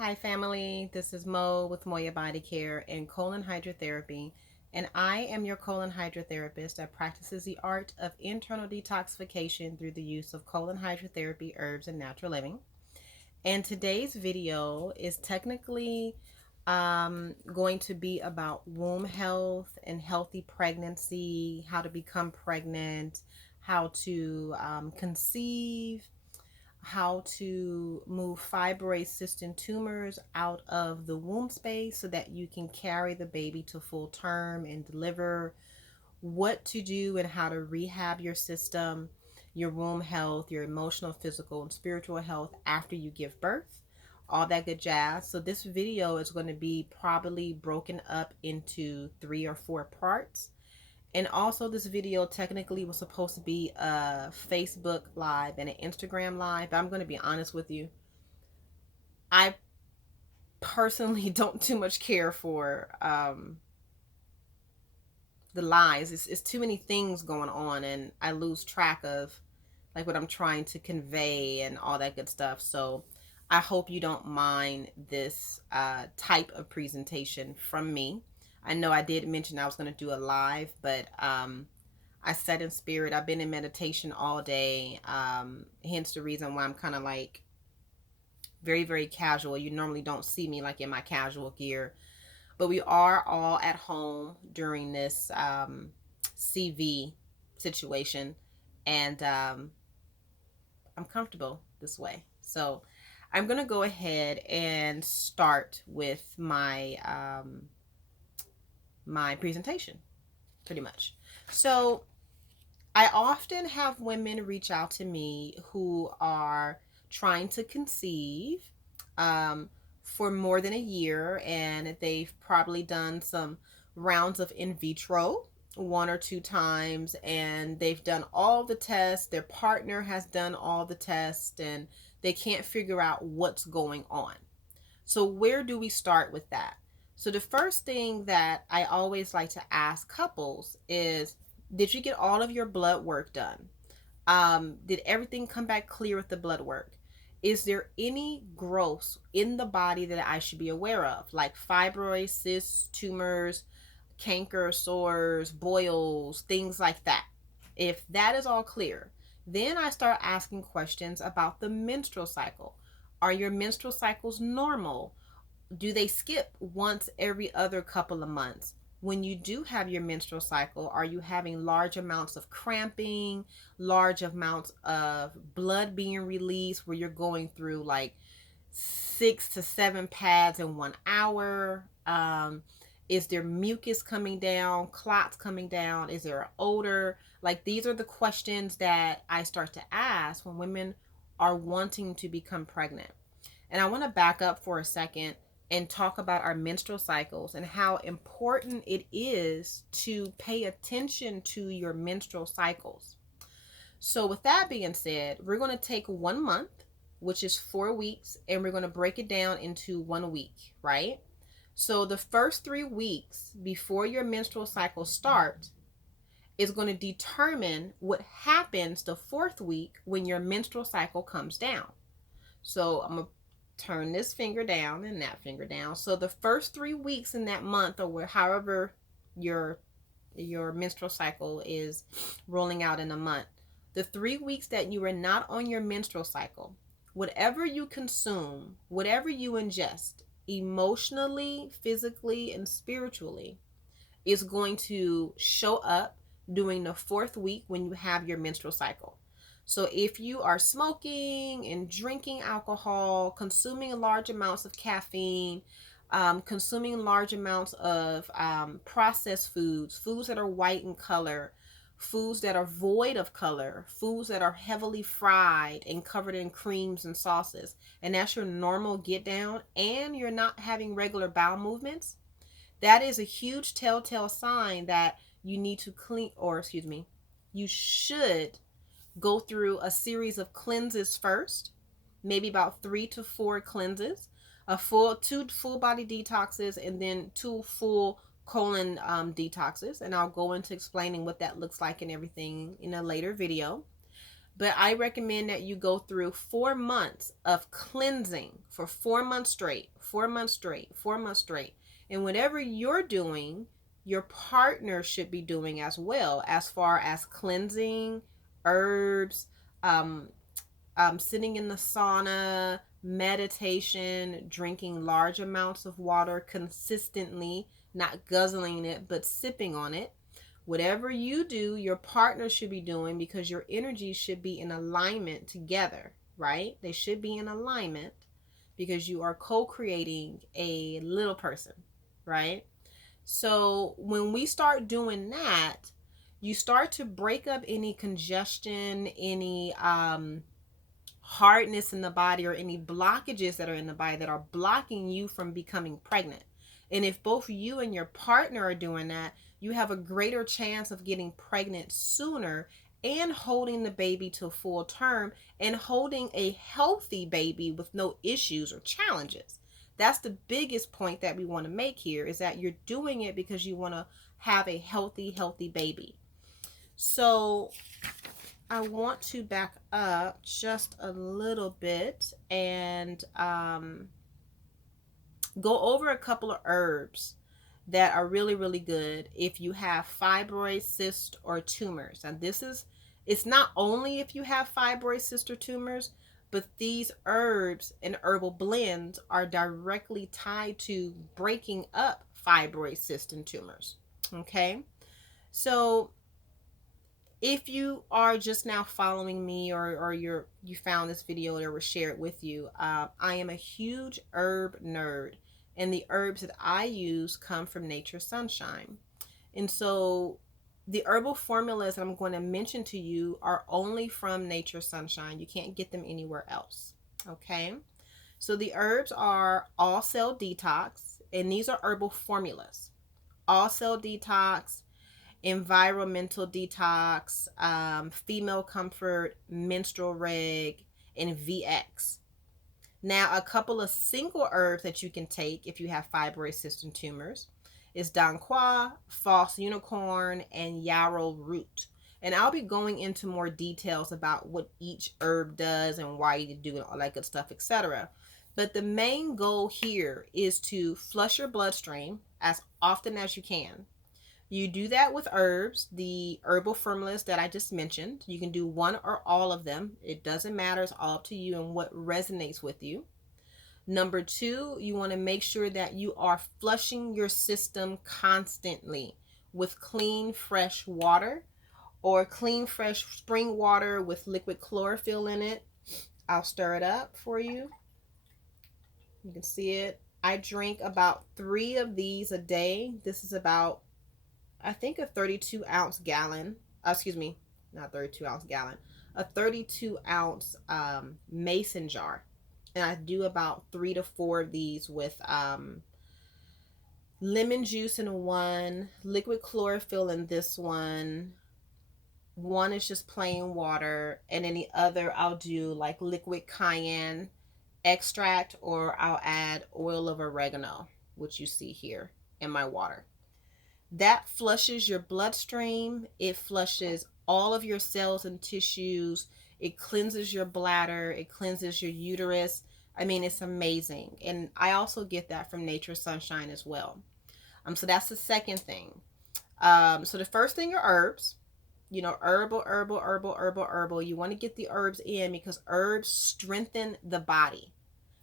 Hi family, this is Mo with Moya Body Care and Colon Hydrotherapy, and I am your colon hydrotherapist that practices the art of internal detoxification through the use of colon hydrotherapy herbs and natural living. And today's video is technically going to be about womb health and healthy pregnancy, how to become pregnant, how to conceive, how to move fibroid cyst and tumors out of the womb space so that you can carry the baby to full term and deliver, what to do and how to rehab your system, your womb health, your emotional, physical, and spiritual health after you give birth, all that good jazz. So this video is going to be probably broken up into 3 or 4 parts. And also, this video technically was supposed to be a Facebook Live and an Instagram Live. But I'm going to be honest with you. I personally don't too much care for the lies. It's too many things going on, and I lose track of like what I'm trying to convey and all that good stuff. So I hope you don't mind this type of presentation from me. I know I did mention I was going to do a live, but I said in spirit, I've been in meditation all day. Hence the reason why I'm kind of like very, very casual. You normally don't see me like in my casual gear, but we are all at home during this CV situation, and I'm comfortable this way. So I'm going to go ahead and start with my presentation pretty much. So I often have women reach out to me who are trying to conceive for more than a year, and they've probably done some rounds of in vitro 1 or 2 times, and they've done all the tests. Their partner has done all the tests, and they can't figure out what's going on. So, where do we start with that? So, the first thing that I always like to ask couples is, did you get all of your blood work done? Did everything come back clear with the blood work? Is there any growths in the body that I should be aware of, like fibroids, cysts, tumors, canker, sores, boils, things like that? If that is all clear, then I start asking questions about the menstrual cycle. Are your menstrual cycles normal? Do they skip once every other couple of months? When you do have your menstrual cycle, are you having large amounts of cramping, large amounts of blood being released where you're going through like 6 to 7 pads in 1 hour? Is there mucus coming down, clots coming down? Is there an odor? Like, these are the questions that I start to ask when women are wanting to become pregnant. And I want to back up for a second and talk about our menstrual cycles and how important it is to pay attention to your menstrual cycles. So, with that being said, we're going to take 1 month, which is 4 weeks, and we're going to break it down into 1 week, right? So, the first 3 weeks before your menstrual cycle starts is going to determine what happens the fourth week when your menstrual cycle comes down. So, I'm going to turn this finger down and that finger down. So the first 3 weeks in that month, or however your menstrual cycle is rolling out in a month, the 3 weeks that you are not on your menstrual cycle, whatever you consume, whatever you ingest, emotionally, physically, and spiritually, is going to show up during the fourth week when you have your menstrual cycle. So if you are smoking and drinking alcohol, consuming large amounts of caffeine, consuming large amounts of processed foods, foods that are white in color, foods that are void of color, foods that are heavily fried and covered in creams and sauces, and that's your normal get down, and you're not having regular bowel movements, that is a huge telltale sign that you need to clean, or excuse me, you should go through a series of cleanses first, maybe about 3 to 4 cleanses, two full body detoxes, and then 2 full colon detoxes. And I'll go into explaining what that looks like and everything in a later video. But I recommend that you go through 4 months of cleansing for 4 months straight, 4 months straight, 4 months straight. And whatever you're doing, your partner should be doing as well, as far as cleansing, herbs, um, sitting in the sauna, meditation, drinking large amounts of water consistently, not guzzling it, but sipping on it. Whatever you do, your partner should be doing, because your energies should be in alignment together, right? They should be in alignment because you are co-creating a little person, right? So when we start doing that, you start to break up any congestion, any hardness in the body, or any blockages that are in the body that are blocking you from becoming pregnant. And if both you and your partner are doing that, you have a greater chance of getting pregnant sooner and holding the baby to full term and holding a healthy baby with no issues or challenges. That's the biggest point that we want to make here, is that you're doing it because you want to have a healthy baby. So I want to back up just a little bit and go over a couple of herbs that are really good if you have fibroid, cyst, or tumors. And it's not only if you have fibroid, cyst, or tumors, but these herbs and herbal blends are directly tied to breaking up fibroid, cyst, and tumors. Okay, so if you are just now following me, or you found this video or was shared with you, I am a huge herb nerd, and the herbs that I use come from Nature's Sunshine. And so the herbal formulas that I'm going to mention to you are only from Nature's Sunshine. You can't get them anywhere else. Okay, so the herbs are All Cell Detox, and these are herbal formulas. All Cell Detox, Environmental Detox, Female Comfort, Menstrual Reg, and VX. Now, a couple of single herbs that you can take if you have fibroid, cyst, and tumors is Danqua, False Unicorn, and Yarrow Root. And I'll be going into more details about what each herb does and why you do it, all that good stuff, etc. But the main goal here is to flush your bloodstream as often as you can. You do that with herbs, the herbal formulas that I just mentioned. You can do one or all of them. It doesn't matter. It's all up to you and what resonates with you. Number two, you want to make sure that you are flushing your system constantly with clean, fresh water, or clean, fresh spring water with liquid chlorophyll in it. I'll stir it up for you. You can see it. I drink about 3 of these a day. This is about, I think, a 32-ounce gallon. Excuse me, not 32-ounce gallon. A 32-ounce mason jar. And I do about 3 to 4 of these with lemon juice in one, liquid chlorophyll in this one. One is just plain water, and then the other I'll do like liquid cayenne extract, or I'll add oil of oregano, which you see here in my water. That flushes your bloodstream. It flushes all of your cells and tissues. It cleanses your bladder. It cleanses your uterus. I mean, it's amazing. And I also get that from Nature's Sunshine as well. So that's the second thing. So the first thing are herbs. You know, herbal. You want to get the herbs in because herbs strengthen the body.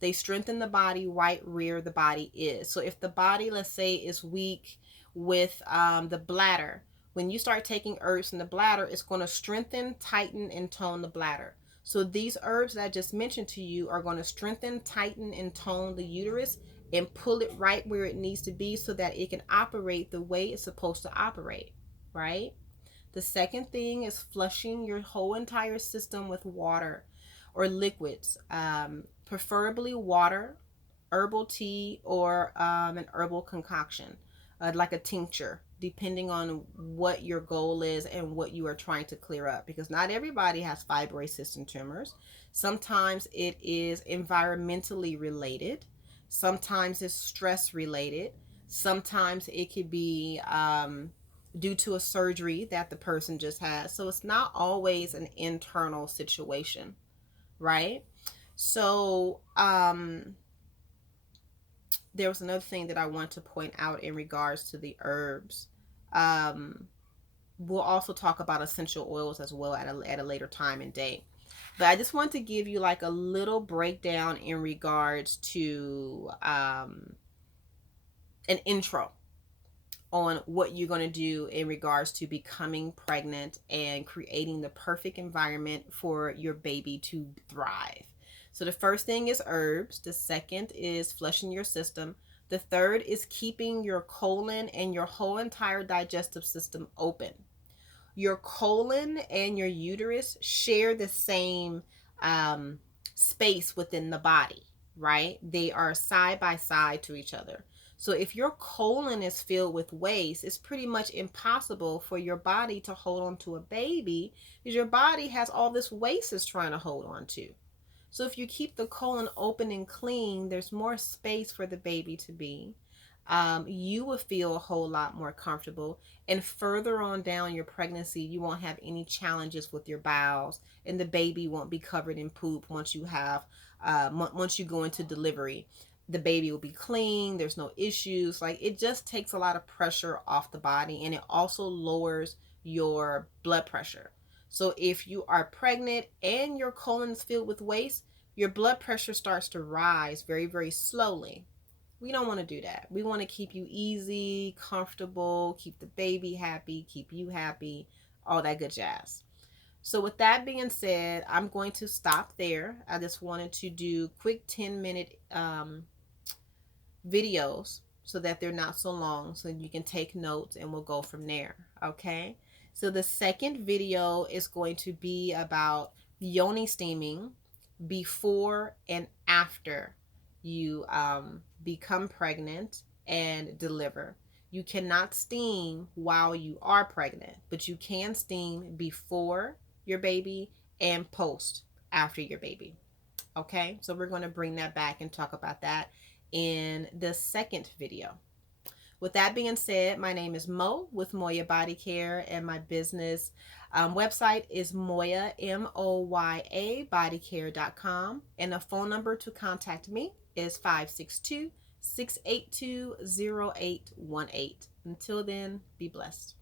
They strengthen the body right where the body is. So if the body, let's say, is weak with the bladder, when you start taking herbs in the bladder, it's going to strengthen, tighten, and tone the bladder. So these herbs that I just mentioned to you are going to strengthen, tighten, and tone the uterus and pull it right where it needs to be so that it can operate the way it's supposed to operate, right? The second thing is flushing your whole entire system with water or liquids, preferably water, herbal tea, or an herbal concoction, like a tincture, depending on what your goal is and what you are trying to clear up. Because not everybody has fibroid, cyst, and tumors. Sometimes it is environmentally related. Sometimes it's stress related. Sometimes it could be due to a surgery that the person just had. So it's not always an internal situation, right? So there was another thing that I want to point out in regards to the herbs. Um, we'll also talk about essential oils as well at a later time and date. But I just want to give you like a little breakdown in regards to an intro on what you're going to do in regards to becoming pregnant and creating the perfect environment for your baby to thrive. So the first thing is herbs. The second is flushing your system. The third is keeping your colon and your whole entire digestive system open. Your colon and your uterus share the same um, space within the body, right? They are side by side to each other. So if your colon is filled with waste, it's pretty much impossible for your body to hold on to a baby because your body has all this waste it's trying to hold on to. So if you keep the colon open and clean, there's more space for the baby to be. You will feel a whole lot more comfortable. And further on down your pregnancy, you won't have any challenges with your bowels, and the baby won't be covered in poop once you have, once you go into delivery. The baby will be clean. There's no issues. Like it just takes a lot of pressure off the body, and it also lowers your blood pressure. So if you are pregnant and your colon is filled with waste, your blood pressure starts to rise very, very slowly. We don't want to do that. We want to keep you easy, comfortable, keep the baby happy, keep you happy, all that good jazz. So with that being said, I'm going to stop there. I just wanted to do quick 10-minute videos so that they're not so long, so you can take notes and we'll go from there. Okay. So the second video is going to be about yoni steaming before and after you become pregnant and deliver. You cannot steam while you are pregnant, but you can steam before your baby and post after your baby. Okay, so we're going to bring that back and talk about that in the second video. With that being said, my name is Mo with Moya Body Care, and my business website is Moya, MOYA, bodycare.com. And the phone number to contact me is 562-682-0818. Until then, be blessed.